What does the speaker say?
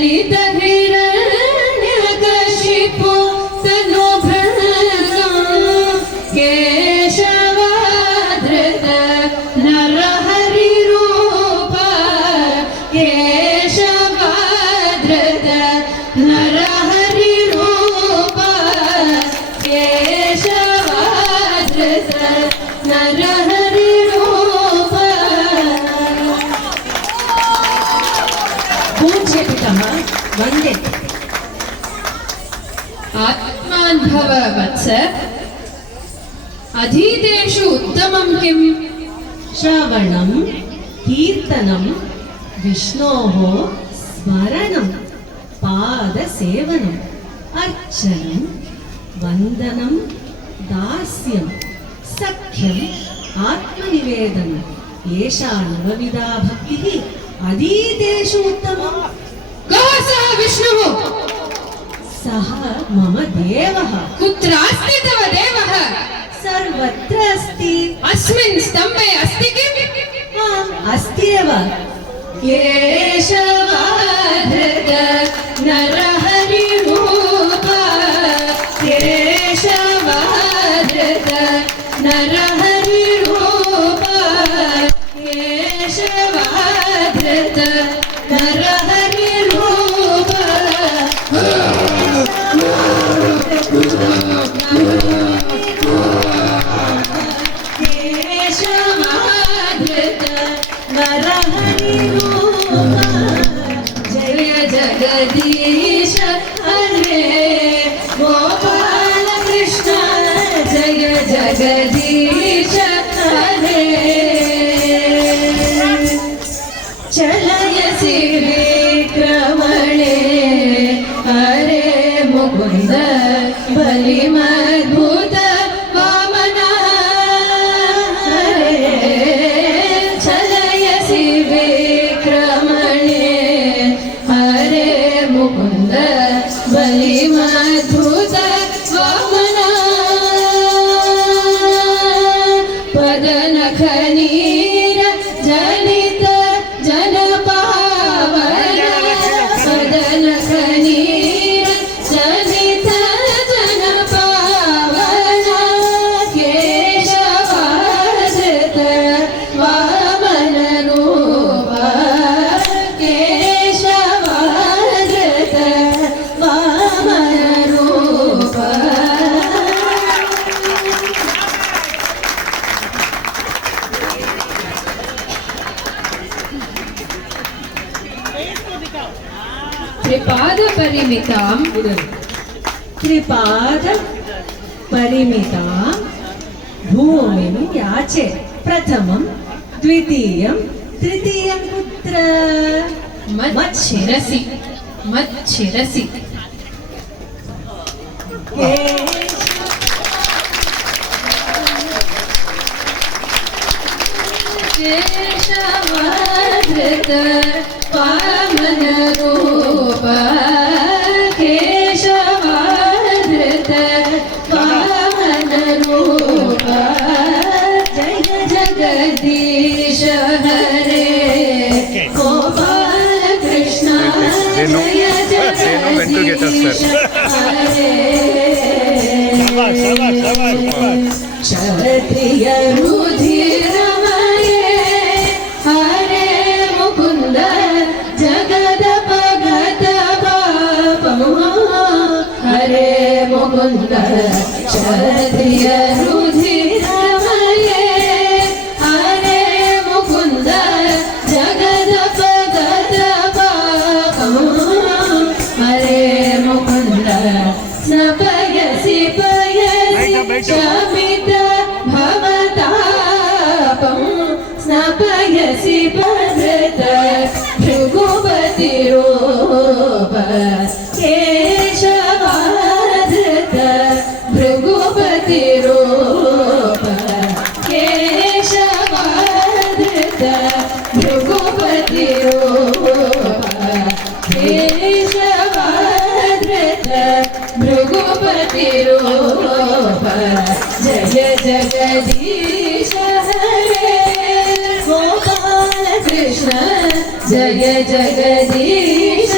ललित हिरण्यकशिपु तनुभृङ्गा केशवाधृत नरहरिरूप केशवाधृत नरहरिरूप केशवाधृत नरहरिरूप। पूज्य पितामह वंदे। आत्मानुभव वत्स अधीतेषु उत्तमं किम्? श्रवणं कीर्तनं विष्णोः स्मरणं पादसेवनम् अर्चनं वन्दनं दास्यं सख्यम् आत्मनिवेदनम् एषा नवविधा भक्तिः अधीतेषु उत्तमम्। कः सः विष्णुः? सः मम देवः। कुत्रास्ति तव देवः? सर्वत्र अस्ति। अस्मिन् स्तम्भे अस्ति किम्? आम्, अस्ति एव। केशवाधृत नरहरिरूप केशवाधृत नरहरिरूप केशवाधृत नरहरिरूप। केशवाधृत नरहरिरूप। जय जगदीश हरे गोपाल कृष्ण जय जगदीश हरे। चलयसि विक्रमणे हरे मुकुंद बलिमद्भुत वामना हरे। चलयसि विक्रमणे हरे मुकुंद बलिमद्भुत वामना। पदनखनीर जनित जनपावन पदनखनीर जनित जनपावन केशवाधृत वामन रूप केशवाधृत वामन रूप। त्रिपाद परिमितां त्रिपाद परिमितां भूमिं याचे। प्रथमं द्वितीयं तृतीयं कुत्र? मच्छिरसि मच्छिरसि। केशवाधृत वामन रूप केशवाधृत वामन रूप। जय जगदीश हरे गोपाल कृष्ण जय जगदीश हरे। क्षत्रिय रुधिरमये हरे मुकुंद जगदपगत पापं हरे मुकुंद। क्षत्रिय रुधिरमये हरे मुकुंद जगदपगत पापं हरे मुकुंद। स्नपयसि पयसि शमित भवतापं स्नपयसि भद्रत भृगुपतिरूप केशवाधृत भृगुपतिरूप केशवाधृत भृगुपतिरूप केशवाधृत भृगुपतिरूप। जय जगदीश हरे गोपाल कृष्ण जय जगदीश